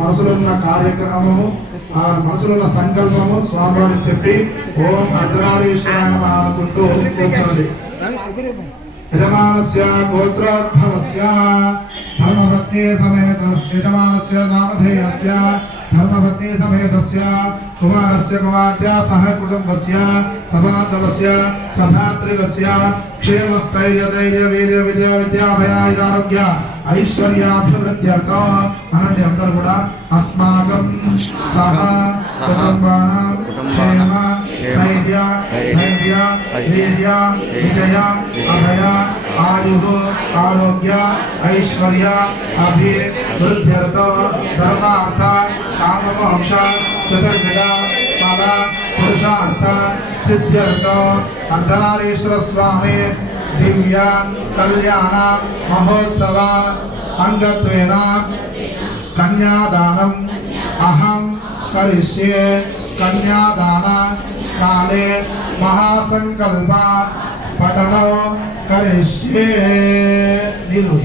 మనసులో ఉన్న కార్యక్రమము మనసులో ఉన్న సంకల్పము స్వామివారికి చెప్పి ఓం అర్ధనారీశ్వరాయ నమః అనుకుంటూ కూర్చోండి. యజమానస్య గోత్రోద్భవస్య ధర్మపత్ని సమేతస్య యజమానస్య నామధేయస్య ధర్మపత్ని సమేతస్య కుమారస్య కుమార్తె సహ కుటుంబస్య సభాతవస్య సభాత్రికస్య క్షేమస్థైర్య ధైర్య వీర్య విజయ విద్యాభయారోగ్య ఐశ్వర్యాభివృద్ధ్యర్థం అనండి. అందరూ కూడా అస్మాకం సహ కుటుంబానాం క్షేమ స్థైర్య ధైర్య వీర్య విజయ అభయ ఆయు ఆరోగ్య ఐశ్వర్య అభివృద్ధ్యర్థం ధర్మార్థ కామమోక్ష చతుర్విధ ఫల పురుషార్థ సిద్ధ్యర్థం అర్ధనారీశ్వర స్వామి దివ్య కళ్యాణ మహోత్సవ అంగత్వేన కన్యాదానం అహం కరిష్యే. కన్యాదాన కాలే మహాసంకల్ప పఠనం కరిష్యే. నీళ్ళు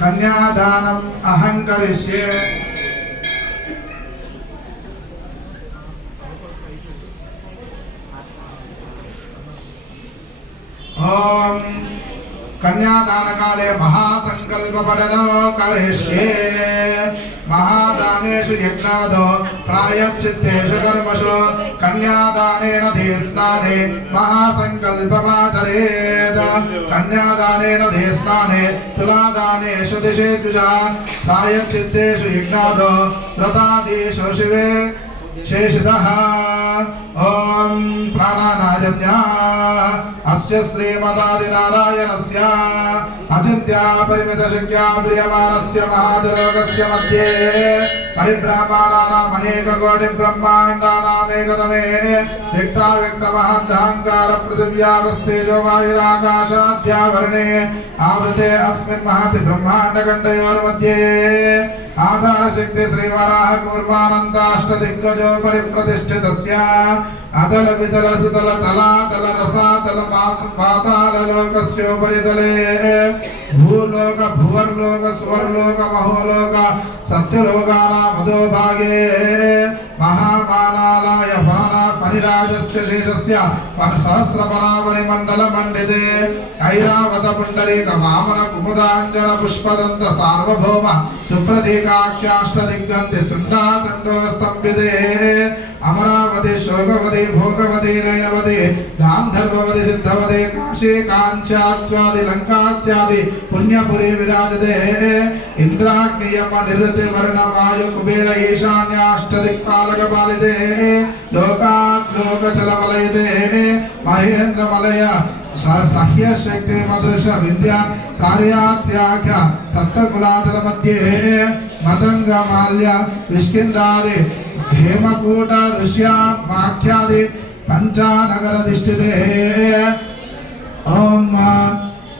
కన్యాదానం అహం కరిష్యే. ఓం కన్యాదాన కాలే మహాసంకల్ప పఠనం కరిష్యే. మహాదానేషు యజ్ఞాదో ప్రాయశ్చిత్తేషు కర్మషు కన్యాదానేన దేస్నానే మహాసంకల్పమాచరేత్. కన్యాదానేన దేస్నానే తులాదానేషు దిశేషుజా ప్రాయశ్చిత్తేషు యజ్ఞాదో వ్రతాదీషు శివే శేషితః. ఓం ప్రాణానాజమ్యా అస్య శ్రీమదాది నారాయణస్య అచింత్య పరిమిత శక్త్యా ప్రియమానస్య మహాజలోకస్య మధ్యే పరిబ్రహ్మానానాం అనేక కోటి బ్రహ్మాండానామేకతమే వ్యక్తావ్యక్త మహద్దహంకార పృథివ్యావస్తేజో వాయురాకాశాద్యావరణే ఆవృతే అస్మిన్ మహతి బ్రహ్మాండఖండయోర్मध्ये ఆధార శక్తి శ్రీవరాహ కూర్మానందాష్టదిగ్గజో పరిప్రతిష్ఠితస్య అతల వితల సుతల తలాతల రసాతల పాతాళ లోకస్యోపరితలే భూలోక భువర్లోక సువర్లోక మహోలోక సత్యలోకానాం అధోభాగే మహామానాలయ ఫణిరాజస్య శేషస్య సహస్రపరామణిమండల మండితే ఐరావత పుండరీక వామన కుముదాంజన పుష్పదంత సార్వభౌమ సుప్రతీకాఖ్యాష్టదిగ్గంతి శృండాఖండో స్తంభితే అమరావతి శోకవతి భోగవతి నయనవతి గాంధర్వవతి సిద్ధవతి కాశీ కాంచాత్యాది లంకాత్యాది పుణ్యపురి విరాజతే ఇంద్రాగ్నియమ నిరుతి వర్ణ వాయు కుబేర ఈశాన్యాష్టదిక్పాలక పాలితే లోకాలోకచలవలయతే మహేంద్రమలయ సహ్య శక్తి మదృశ విద్య సార్యాత్యాఖ్య సప్తకులాచల మధ్యే మతంగ మాల్య విష్కిందాది హేమకూట ఋష్య మాఖ్యాది పంచానగరధిష్ఠితే. ఓం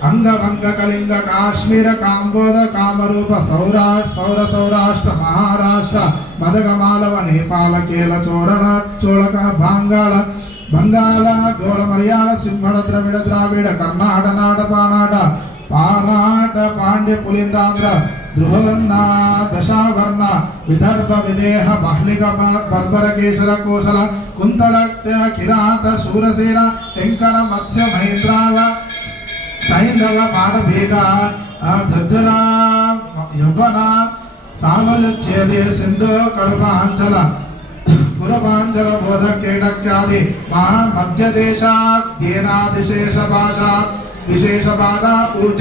అంగభంగ కళింగ కాశ్మీర కాంబోధ కామరూప సౌరాష్ట్ర మహారాష్ట్ర మదగమాలవ నేపాల కేల చోళక బంగాళ గోళ మలయాళ సింహళ ద్రవిడ కర్ణాటనాట పానాట పాండ్య పులిందాంధ్ర బృహన్నా దశావర్ణ విదర్భ విదేహ బాహ్లిక బర్బర కేశర కోశల కుంతల కిరాత శూరసేన టెంకన మత్స్య మహేంద్రావ సైంధవ పాఠభేగ ధజ్జల యవ్వన సావలచ్ఛేదే సింధు కరుపాంచల పురపాంచల బోధ కేటక్యాది మధ్యదేశాద్యేనాదిశేష భాషా విశేష భాషా